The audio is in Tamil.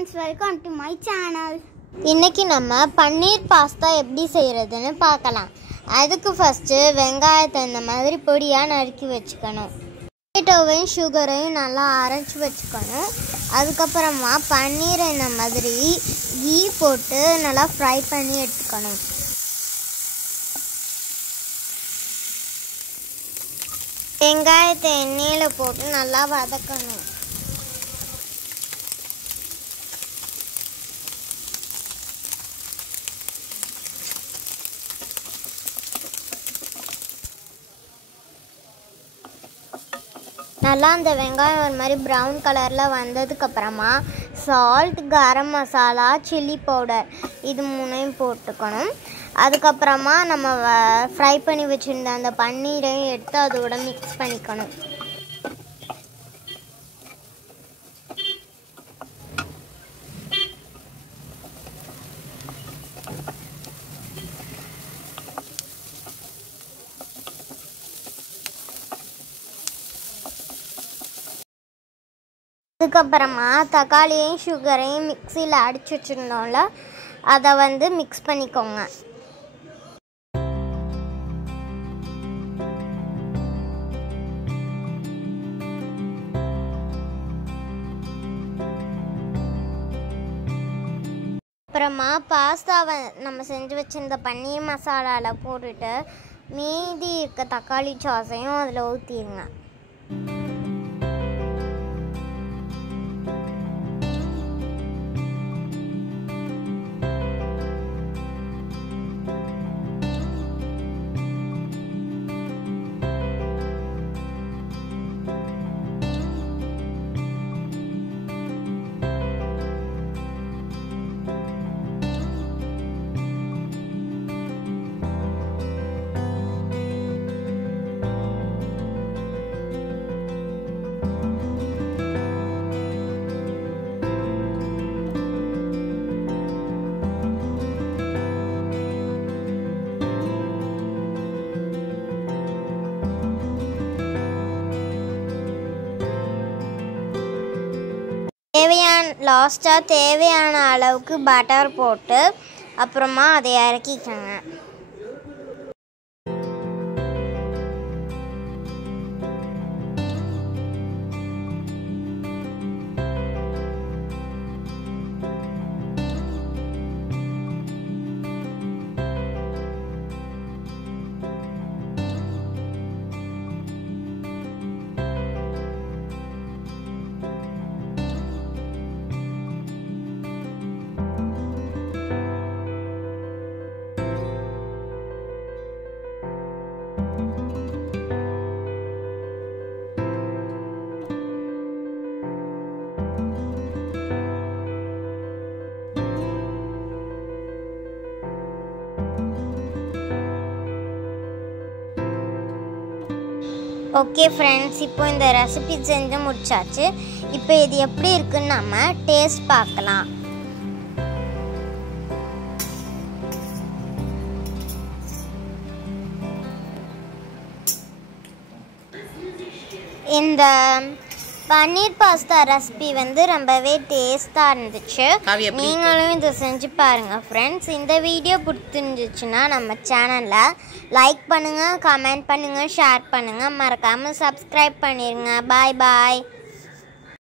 friends, welcome to my channel. இன்னைக்கு நம்ம பன்னீர் பாஸ்தா எப்படி செய்கிறதுன்னு பார்க்கலாம். அதுக்கு ஃபஸ்ட்டு வெங்காயத்தை இந்த மாதிரி பொடியாக நறுக்கி வச்சுக்கணும். டொமேட்டோவையும் சுகரையும் நல்லா அரைச்சி வச்சுக்கணும். அதுக்கப்புறமா பன்னீரை இந்த மாதிரி கீ போட்டு நல்லா ஃப்ரை பண்ணி எடுத்துக்கணும். வெங்காயத்தை எண்ணெயில் போட்டு நல்லா வதக்கணும். நல்லா அந்த வெங்காயம் ஒரு மாதிரி ப்ரௌன் கலரில் வந்ததுக்கப்புறமா salt, garam masala, chilli powder இது மூணையும் போட்டுக்கணும். அதுக்கப்புறமா நம்ம ஃப்ரை பண்ணி வச்சுருந்த அந்த பன்னீரையும் எடுத்து அதோட மிக்ஸ் பண்ணிக்கணும். அதுக்கப்புறமா தக்காளியையும் சுகரையும் மிக்சியில் அடிச்சு வச்சுருந்தோம்ல, அதை மிக்ஸ் பண்ணிக்கோங்க. அப்புறமா பாஸ்தாவை நம்ம செஞ்சு வச்சுருந்த பன்னீர் மசாலாவில் போட்டுட்டு மீதி இருக்க தக்காளி சாஸையும் அதில் ஊற்றிடுங்க. லாஸ்ட்டாக தேவையான அளவுக்கு பட்டர் போட்டு அப்புறமா அதை இறக்கிக்கோங்க. ஓகே ஃப்ரெண்ட்ஸ், இப்போ இந்த ரெசிபி செஞ்சு முடிச்சாச்சு. இப்போ இது எப்படி இருக்குன்னு நம்ம டேஸ்ட் பார்க்கலாம். இந்த பன்னீர் பாஸ்தா ரெசிபி ரொம்பவே டேஸ்ட்டாக இருந்துச்சு. நீங்களும் இதை செஞ்சு பாருங்கள் ஃப்ரெண்ட்ஸ். இந்த வீடியோ பிடிச்சிருந்துச்சுன்னா நம்ம சேனலில் லைக் பண்ணுங்கள், கமெண்ட் பண்ணுங்கள், ஷேர் பண்ணுங்கள், மறக்காமல் சப்ஸ்கிரைப் பண்ணிடுங்க. பாய் பாய்.